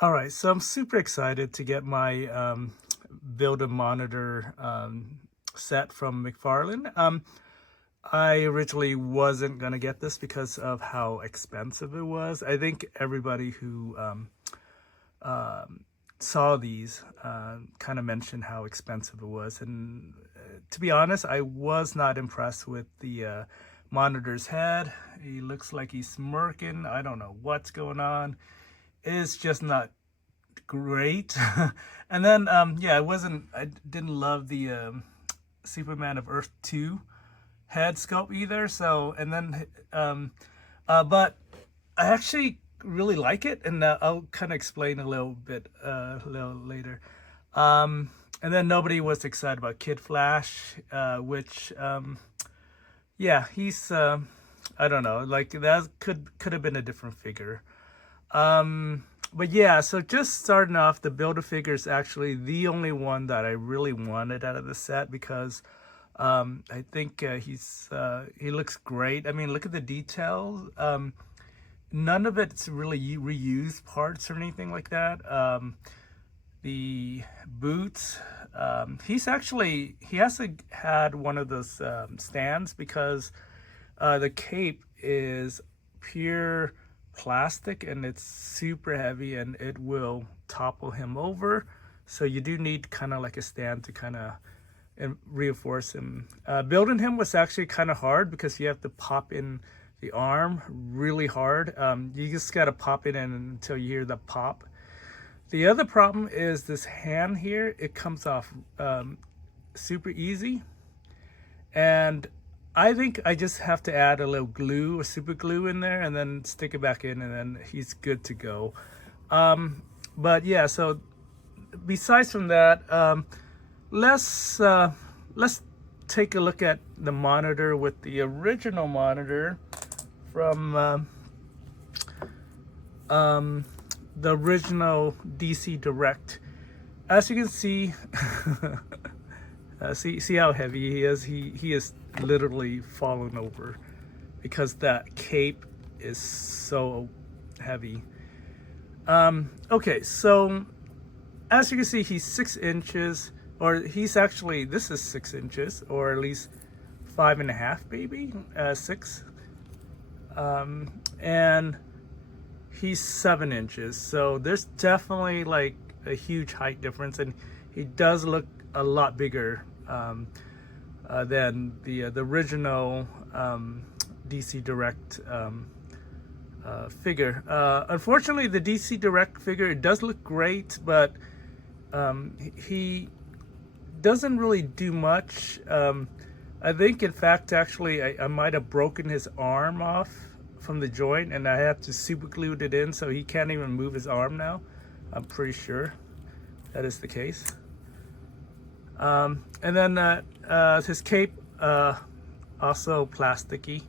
All right, so I'm super excited to get my build a monitor set from McFarlane. I originally wasn't gonna get this because of how expensive it was. I think everybody who saw these kind of mentioned how expensive it was, and to be honest, I was not impressed with the monitor's head. He looks like he's smirking. I don't know what's going on. It's just not great. And then yeah, I didn't love the Superman of Earth 2 head sculpt either. So and then but I actually really like it, and I'll kind of explain a little bit a little later. And then nobody was excited about Kid Flash, which yeah, he's I don't know, like that could have been a different figure. But yeah, so just starting off, the Build-A-Figure is actually the only one that I really wanted out of the set because I think he looks great. I mean, look at the details. None of it's really reused parts or anything like that. The boots, he hasn't had one of those stands because the cape is pure plastic and it's super heavy and it will topple him over. So you do need kind of like a stand to kind of reinforce him. Building him was actually kind of hard because you have to pop in the arm really hard. You just got to pop it in until you hear the pop. The other problem is this hand here. It comes off super easy. And I think I just have to add a little glue or super glue in there and then stick it back in and then he's good to go. But yeah, so besides from that, let's take a look at the monitor with the original monitor from the original DC Direct. As you can see, see how heavy he is. He is literally falling over because that cape is so heavy. Okay, so as you can see, he's 6 inches, or he's actually, this is 6 inches, or at least 5.5, maybe 6. And he's 7 inches, so there's definitely like a huge height difference, and he does look a lot bigger than the original DC Direct figure. Unfortunately, the DC Direct figure, it does look great, but he doesn't really do much. I think, in fact, actually, I might have broken his arm off from the joint, and I had to super glue it in, so he can't even move his arm now. I'm pretty sure that is the case. And then his cape, also plasticky,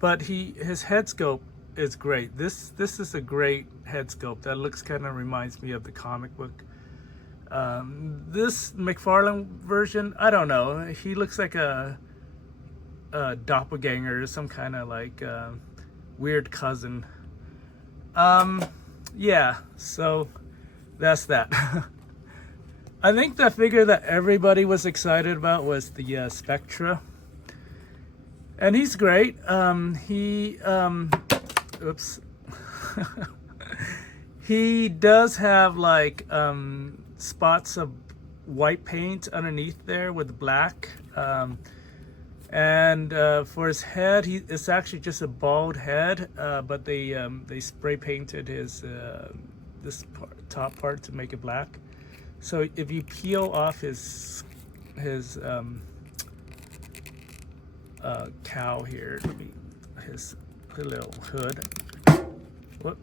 but his head sculpt is great. This is a great head sculpt that looks kind of reminds me of the comic book. This McFarlane version, I don't know. He looks like a doppelganger, some kind of like weird cousin. Yeah, so that's that. I think the figure that everybody was excited about was the Spectra, and he's great. Oops. He does have like spots of white paint underneath there with black, and for his head, it's actually just a bald head, but they spray painted his top part to make it black. So if you peel off his cow here, his little hood. Whoop!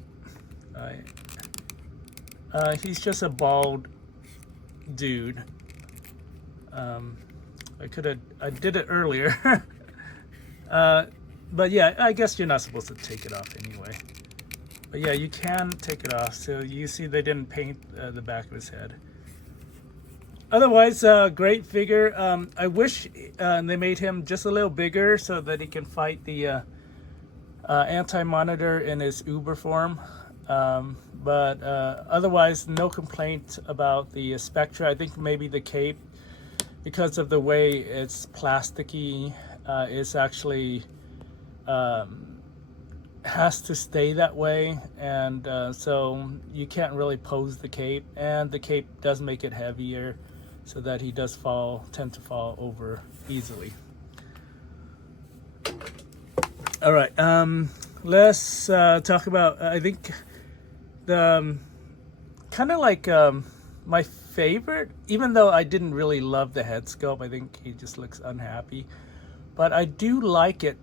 He's just a bald dude. I did it earlier. But yeah, I guess you're not supposed to take it off anyway. But yeah, you can take it off. So you see they didn't paint the back of his head. Otherwise, great figure. I wish they made him just a little bigger so that he can fight the Anti-Monitor in his Uber form. But otherwise, no complaint about the Spectra. I think maybe the cape, because of the way it's plasticky, is actually has to stay that way, and so you can't really pose the cape, and the cape does make it heavier, so that he does tend to fall over easily. All right, let's talk about, I think, the kind of like my favorite, even though I didn't really love the head sculpt. I think he just looks unhappy, but I do like it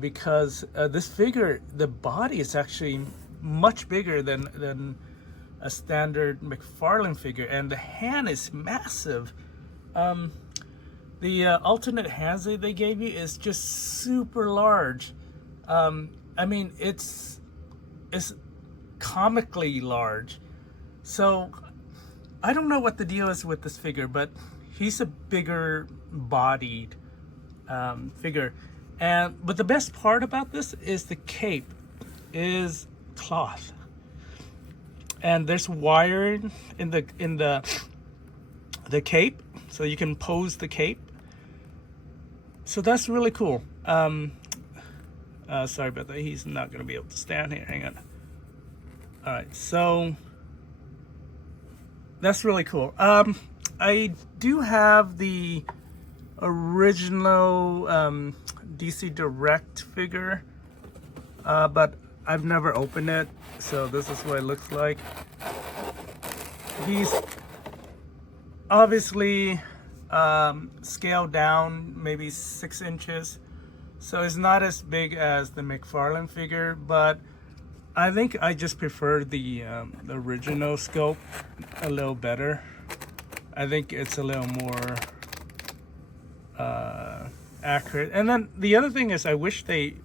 because this figure, the body is actually much bigger than a standard McFarlane figure, and the hand is massive. The alternate hands that they gave you is just super large. I mean, it's comically large. So I don't know what the deal is with this figure, but he's a bigger bodied figure. But the best part about this is the cape is cloth, and there's wiring in the cape, so you can pose the cape. So that's really cool. Sorry about that. He's not going to be able to stand here. Hang on. All right, so that's really cool. I do have the original DC Direct figure, but I've never opened it, so this is what it looks like. He's obviously scaled down maybe 6 inches, so it's not as big as the McFarlane figure, but I think I just prefer the original scope a little better. I think it's a little more accurate. And then the other thing is, I wish they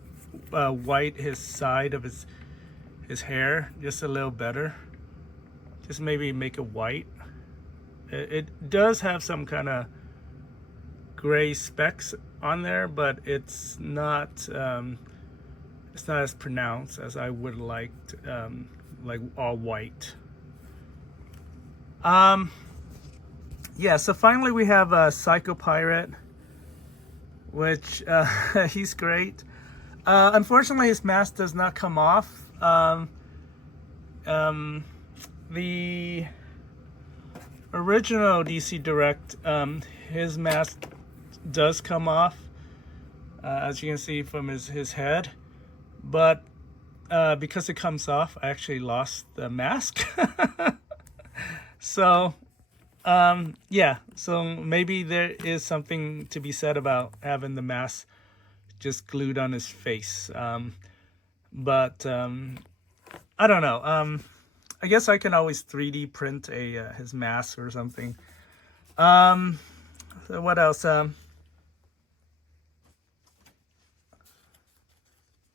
white his side of his hair just a little better. Just maybe make it white. It does have some kind of gray specks on there, but it's not as pronounced as I would like all white. Yeah, so finally we have Psycho Pirate, which he's great. Unfortunately, his mask does not come off. The original DC Direct, his mask does come off, as you can see from his head, but because it comes off, I actually lost the mask. So yeah, so maybe there is something to be said about having the mask just glued on his face, but I don't know. I guess I can always 3D print his mask or something. So what else?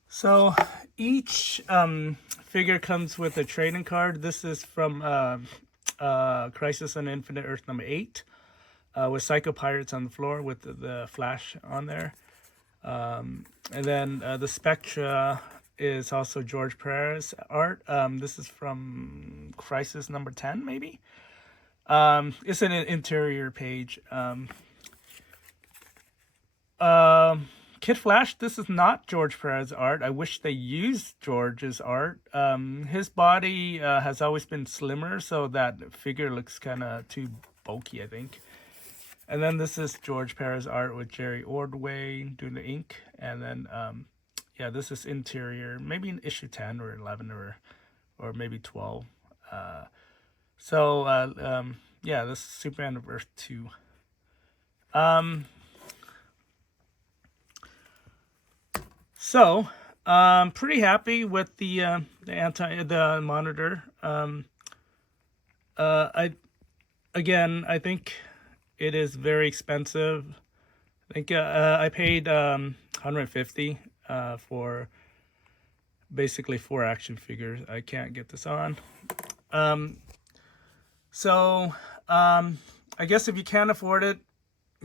So each figure comes with a trading card. This is from Crisis on Infinite Earth number 8, with Psycho Pirates on the floor with the Flash on there. And then the Spectra is also George Perez art. This is from Crisis number 10, maybe. It's an interior page. Kid Flash, this is not George Perez art. I wish they used George's art. His body has always been slimmer, so that figure looks kind of too bulky, I think. And then this is George Perez art with Jerry Ordway doing the ink. And then, yeah, this is interior, maybe in issue 10 or 11 or maybe 12. Yeah, this is Superman of Earth 2. So, I'm pretty happy with the monitor. I think it is very expensive. I think I paid $150 for basically 4 action figures. I can't get this on. I guess if you can't afford it,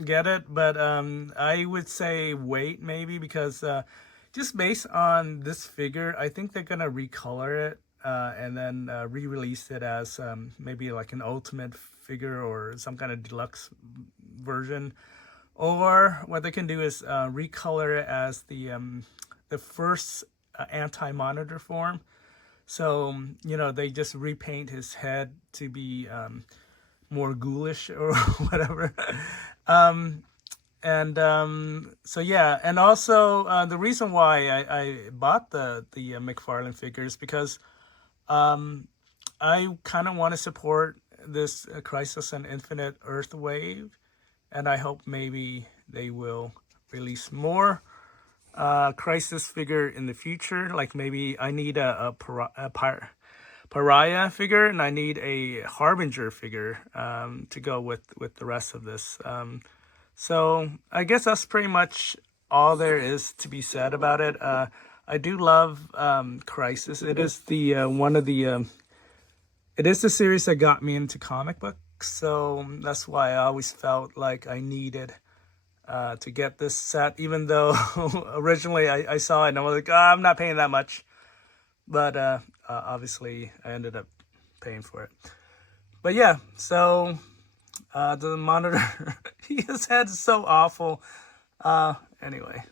get it. But I would say wait maybe, because just based on this figure, I think they're gonna recolor it. and then re-released it as maybe like an ultimate figure or some kind of deluxe version. Or what they can do is recolor it as the first anti-monitor form. So, they just repaint his head to be more ghoulish or whatever. So yeah, and also the reason why I bought the McFarlane figures because I kind of want to support this Crisis on Infinite Earth wave, and I hope maybe they will release more Crisis figure in the future. Like maybe I need a Pariah figure, and I need a Harbinger figure to go with the rest of this. So I guess that's pretty much all there is to be said about it. I do love Crisis. It is the it is the series that got me into comic books. So that's why I always felt like I needed to get this set, even though originally I saw it and I was like, I'm not paying that much. But obviously I ended up paying for it. But yeah, so the monitor, his head's so awful. Anyway.